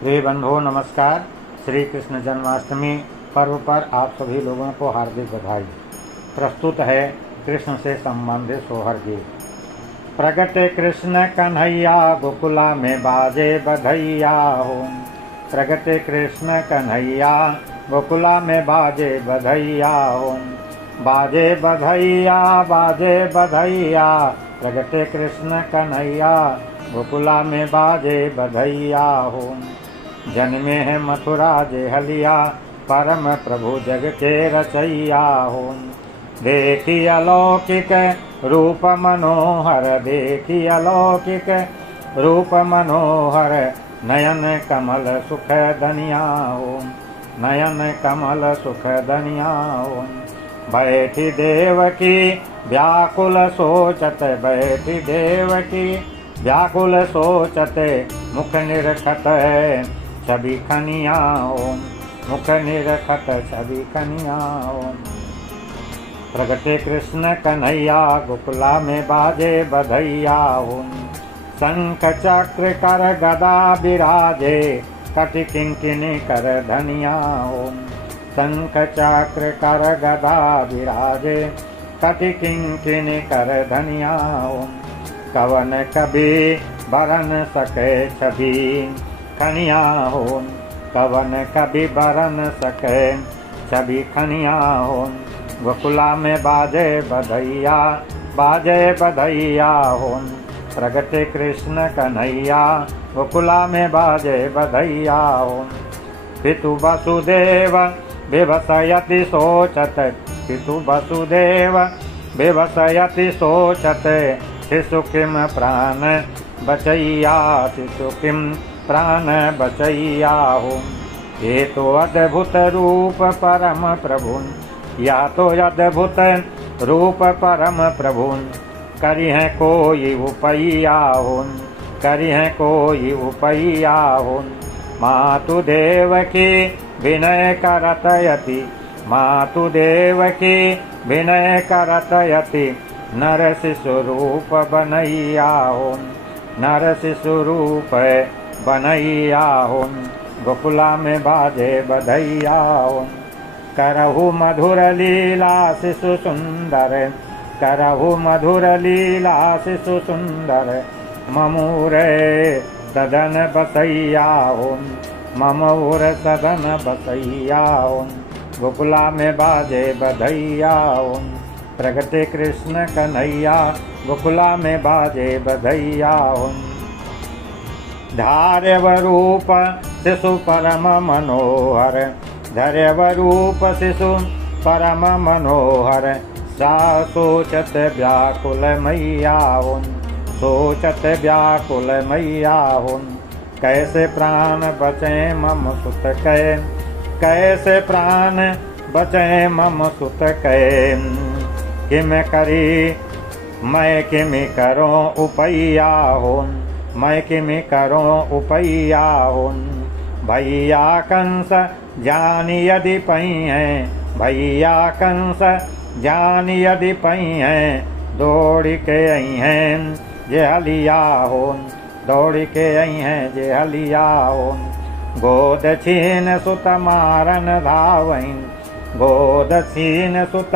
प्रिय बंधुओं नमस्कार। श्री कृष्ण जन्माष्टमी पर्व पर आप सभी लोगों को हार्दिक बधाई। प्रस्तुत है कृष्ण से संबंधित सोहर गीत। प्रगटे कृष्ण कन्हैया गोकुला में बाजे बधैया हो। प्रगटे कृष्ण कन्हैया गोकुला में बाजे बधैया हो। बाजे बधैया बाजे बधैया प्रगटे कृष्ण कन्हैया गोकुला में बाजे बधैया हो। जन्मे है मथुरा जे हलिया परम प्रभु जग के रचैया हो। देखी अलौकिक रूप मनोहर देखी अलौकिक रूप मनोहर नयन कमल सुख दनिया हो। नयन कमल सुख दनिया हो। बैठी देवकी व्याकुल सोचत बैठी देवकी व्याकुल सोचत मुख निरखत छवि खनिया हो। मुख निरखत छवि खनिया हो। प्रगटे कृष्ण कन्हैया गोकुला में बाजे बधैया हो। शंख चक्र कर गदा बिराजे कटि किंकिनी कर धनिया हो। शंख चक्र कर गदा बिराजे कटि किंकिनी कर धनिया हो। कवन कभी बरन सके छवि खनिया हो। कवन कभी बरन सके छवि खनिया हो। गोकुला में बाजे बधैया हो। प्रगटे कृष्ण कन्हैया गोकुला में बाजे बधैया हो। पितु वसुदेव विभसयति सोचत पितु वसुदेव विभसयति सोचत शिशु किम प्राण बचैया शिशु किम प्राण बचैया हो। ये तो अद्भुत रूप परम प्रभु या तो अद्भुत रूप परम प्रभु करी है कोई उपैया हो। करी है कोई उपैया हो। मातु देव की विनय करत यति मातु देव की विनय करत यति नर शिशु रूप बनैया हो। नर शिशु रूप बनैया हो। गोकुला में बाजे बधैया हो। करहु मधुर लीला शिशु सुंदर करहु मधुर लीला शिशु सुंदर ममूरे सदन बसैया हो। ममूर सदन बसैया हो। गोकुला में बाजे बधैया हो। प्रगटे कृष्ण कन्हैया गोकुला में बाजे बधैया हो। धार्यव रूप शिशु परम मनोहर धर्यव रूप शिशु परम मनोहर सा सोचत व्याकुल मैया हो। सोचत व्याकुल मैया हो। कैसे प्राण बचे मम सुत कै कैसे प्राण बचे मम सुत कै किम करी मैं किम करो उपैया हो। मैं किम करो उपैया हो। भैया कंस जान यदि पई है भैया कंस जान यदि पई है दौड़ के आई हैं जे हलिया हो। दौड़ के आई हैं जे हलिया हो। गोद छीन सुत मारन धावईं गोद छीन सुत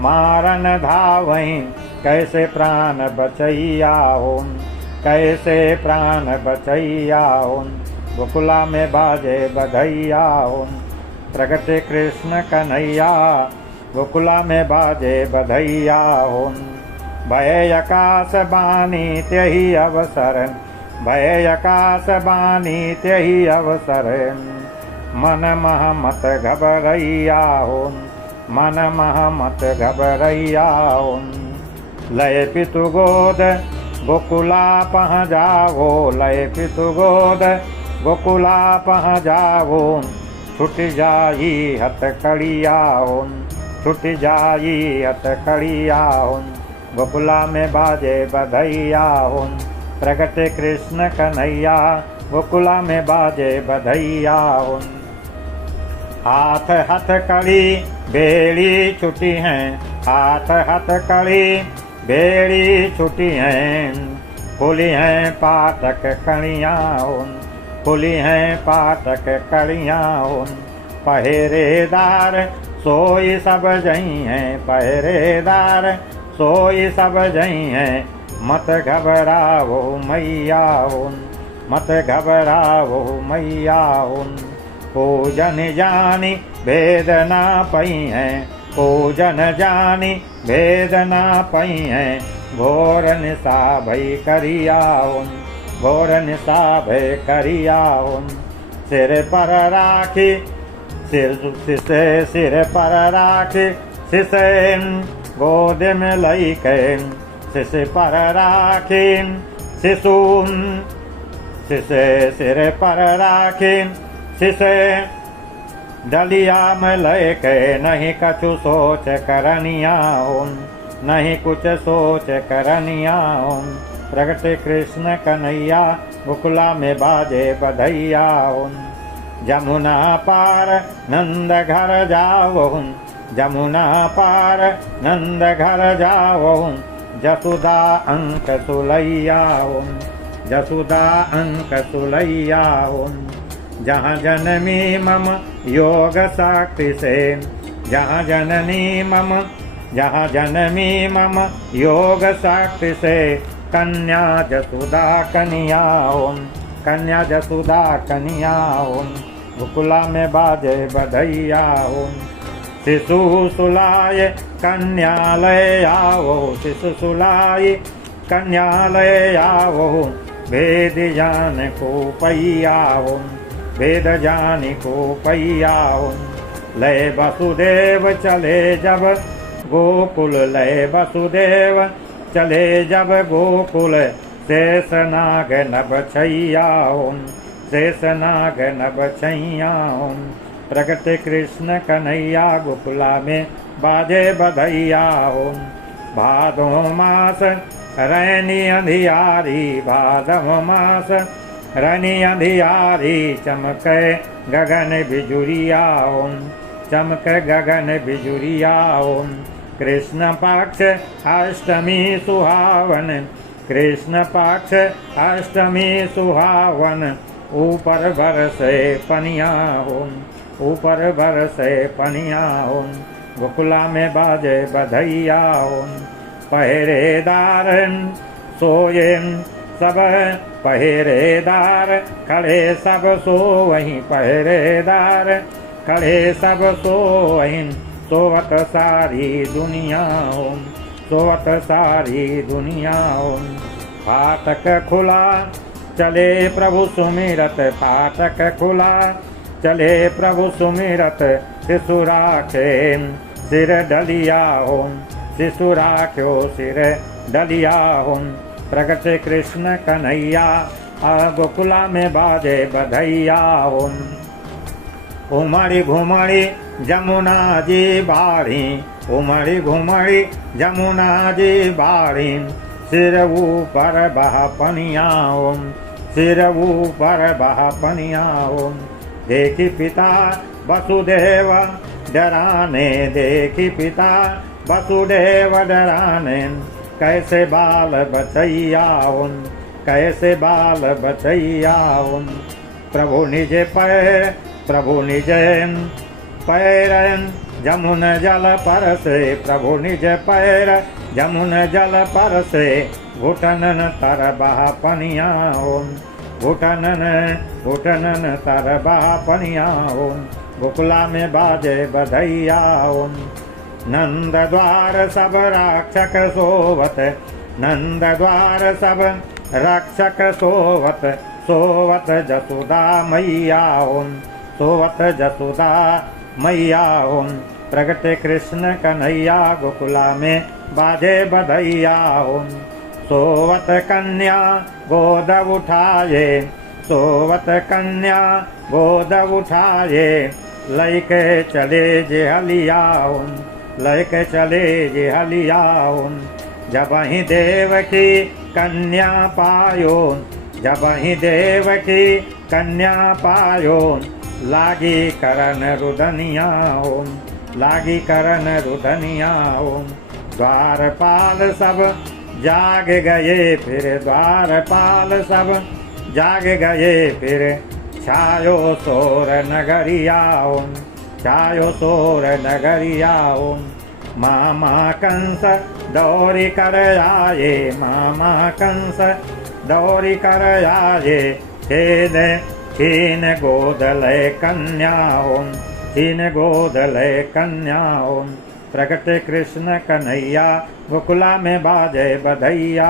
मारन धावईं कैसे प्राण बचैया हो। कैसे प्राण बचैया हो। गोकुला में बाजे बधैया हो। प्रगटे कृष्ण कन्हैया गोकुला में बाजे बधैया हो। भय आकाश बानी त्यही अवसर भय आकाश बानी त्यही अवसर मन मह मत घबरैया हो। मन मह मत घबरैया हो। लय पितु गोद गोकुला पह जाओ लय पितु गोद गोकुला पह जाओ। छुट जाई हथकड़िया हो। छुट जाई हथकड़िया हो। गोकुला में बाजे बधैया हो। प्रगटे कृष्ण कन्हैया गोकुला में बाजे बधैया हो। हाथ हथकड़ी बेड़ी छुटी हैं हाथ हथकड़ी बेड़ी छुटी हैं खुली हैं पातक कणिया हो। खुली हैं पाटक कड़ियाँ उन। पहरेदार सोई सब जई हैं, पहरेदार सोई सब जई हैं। मत घबराओ मैया उन, मत घबराओ मैया उन। पूजन जानी भेद ना पई हैं, पूजन जानी भेद ना पई हैं। घोर निशा भई करिया उन, घोर निशा भय करिया उन। सिर पर राखी सिसे, सिर पर राखी सिसे। गोद में लई के सिस पर राखी शिशु। सिसे सिर पर राखी सिसे। डलिया में लय के नहीं कछु सोच करनिया उन, नहीं कुछ सोच करनिया उन। प्रगट कृष्ण कन्हैया गोकुला में बाजे बधैया उन। जमुना पार नंद घर जाओ उन, जमुना पार नंद घर जाओ उन। जसुदा अंक सुलैया उन, जसुदा अंक सुलैया उन। जहाँ जननी मम योग शक्ति से, जहाँ जननी मम, जहाँ जननी मम योग शक्ति से। कन्या जसुदा कन्या उन, कन्या जसुदा कन्या उन। गोकुला में बाजे बधैया उन। शिशु सुलाय कन्यालय आओ, शिशु सुलाय कन्यालय आओ। भेद जान को पैया उन, वेद जानी को पैया उन। लय वसुदेव चले जब गोकुल, लय वसुदेव चले जब गोकुल। शेषनाग नभ छैया उन, शेषनाग नभ छैया उन। प्रगट कृष्ण कन्हैया गोकुला में बाजे बधैया उन। भादो मास रैनी अंधियारी, भादो मास रैनी अंधियारी। चमके गगन बिजुरिया उन, चमके गगन बिजुरिया उन। कृष्ण पक्ष अष्टमी सुहावन, कृष्ण पक्ष अष्टमी सुहावन। ऊपर बरसे पनिया उन, ऊपर बरसे पनिया उन। गोकुला में बाजे बधैया उन। पहरेदार सोए सब, पहरेदार खड़े सब सो वहीं, पहरेदार खड़े सब सो वहीं। सोवत सारी दुनिया उन, सोवत सारी दुनिया उन। फाटक खुला चले प्रभु सुमिरत, फाटक खुला चले प्रभु सुमिरत। शिशु राखे सिर डलिया उन, शिशु राख्यो सिर डलिया उन। प्रगट कृष्ण कन्हैया गोकुला में बाजे बधैया उन। उमड़ी घुमड़ी जमुना जी बाड़ी, उमड़ी घुमड़ी जमुना जी बाड़ी। सिर ऊपर बह पनिया उन, सिर ऊपर बह पनिया उन। देखी पिता वसुदेव डराने, देखी पिता वसुदेव डराने। कैसे बाल बचैया उन, कैसे बाल बचैया उन। प्रभु निज पैर, प्रभु निज पैर जमुन जल पर से, प्रभु निज पैर जमुन जल पर से। घुटनन तर बहा पनिया उन, घुटनन घुटनन तर बहा पनिया उन। गोकुला में बाजे बधैया उन। नंद द्वार सब रक्षक सोवत, नंद द्वार सब रक्षक सोवत। सोवत जसुदा मैया उन, सोवत जसुदा मैया उन। प्रगट कृष्ण कन्हैया गोकुला में बाजे बधैया उन। सोवत कन्या गोद उठाए, सोवत कन्या गोद उठाए। लैके चले जे हलिया उन, लैके चले जे हलिया उन। जब ही देव की कन्या पायो, जब ही देव की कन्या पायो। लागी करन रुदनिया उन, लागी करन रुदनिया उन। द्वारपाल सब जाग गए फिर, द्वारपाल सब जाग गए फिर। छायो सोर नगरिया छायो सोर नगरिया मामा कंस दौरी कर आए मामा कंस दौरी कर आए छीन गोद लय कन्या छीन गोद लय कन्या प्रगट कृष्ण कन्हैया गोकुला में बाजे बधैया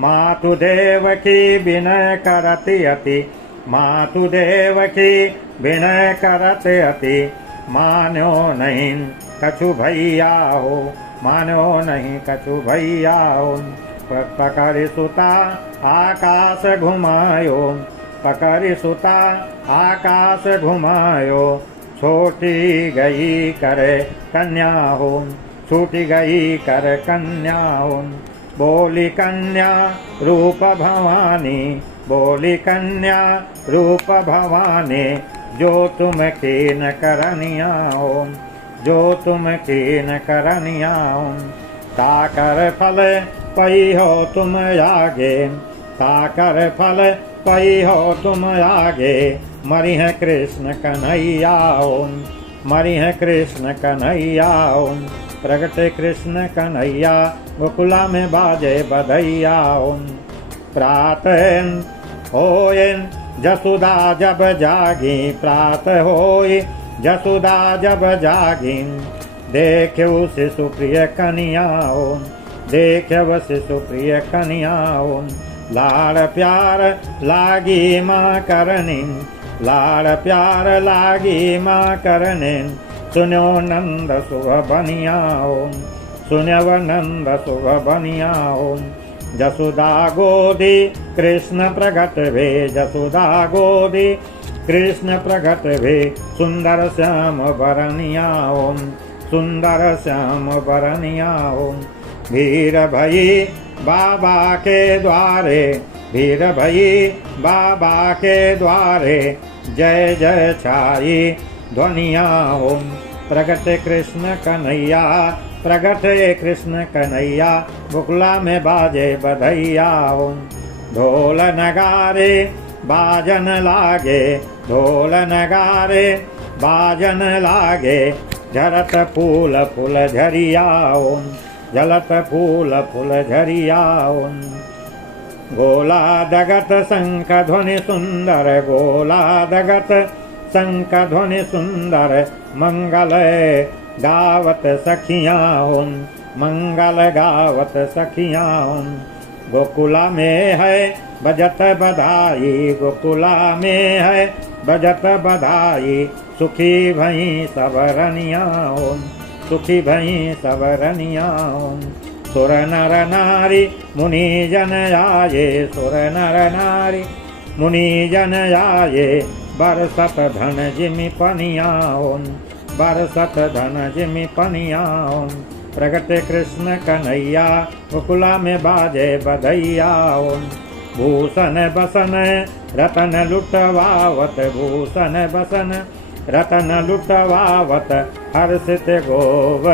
मातुदेव की विनय करती अति मातुदेव की विनय करते अति मान्यो नहीं कछु भैया मान्यो नहीं कछु भैया पकड़ सुता आकाश घुमायो पकड़ सुता आकाश घुमायो छोटी गई करे कन्या छूटी गई कर कन्या बोली कन्या रूप भवानी बोली कन्या रूप भवानी जो तुम कीन करनिया जो तुम कीन करनिया ताकर फल पई हो तुम आगे ताकर फल पई हो तुम आगे मरी है कृष्ण कन्हैया मरी है कृष्ण कन्हैया प्रगट कृष्ण कन्हैया गोकुला में बाजे बधैया प्रातः होए जसुदा जब जागी प्रातः होए जसुदा जब जागी देख्यो शिशु प्रिय कन्या देख्यो शिशु प्रिय कन्या लाड़ प्यार लागी माँ करनी लाड़ प्यार लागी माँ करने सुनो नंद शुभ बनिया सुनव नंद शुभ बनिया जसुदा गोदी कृष्ण प्रगट भे जसुदा गोदी कृष्ण प्रगट भे सुंदर श्याम बरनिया सुंदर श्याम बरनिया भीर भई बाबा के द्वारे भीर भई बाबा के द्वारे जय जय छाई ध्वनिया प्रगट कृष्ण कन्हैया प्रगट कृष्ण कन्हैया गोकुला में बाजे बधैया ढोल नगारे बाजन लागे ढोल नगारे बाजन लागे झरत फूल फूल झरिया झलत फूल फूल झरिया गोला दगत शंख ध्वनि सुंदर गोला दगत शंख ध्वनि सुंदर मंगल गावत सखियां मंगल गावत सखियां गोकुला में है बजत बधाई गोकुला में है बजत बधाई सुखी भई सब रनिया सुखी भई सब रनिया सुर नर नारी मुनि जन आये सुर नर नारी मुनि जन आये बरसत धन जिमि पनिया बरसत धन जिमि पनिया प्रगट कृष्ण कन्हैया गोकुला में बाजे बधैया भूषण बसन रतन लुटवावत भूषण बसन रतन लुटवावत हर्षित गोप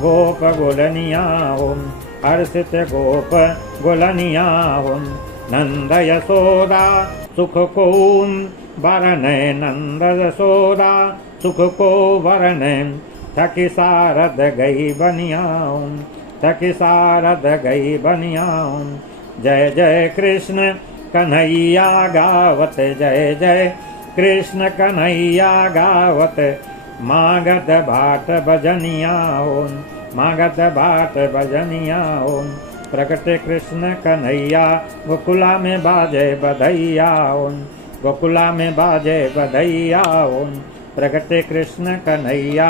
गोप गोलनिया हर्षित गोप गोलनिया नंद यशोदा सुख को वरण नंद यशोदा सुख को वरण थकी सारद गई बनिया थकी सारद गई बनिया जय जय कृष्ण कन्हैया गावत जय जय कृष्ण कन्हैया गावत मागत भाट भजनिया मागत भाट भजनिया प्रगट कृष्ण कन्हैया गोकुला में बाजे बधैया गोकुला में बाजे बधैया प्रगट कृष्ण कन्हैया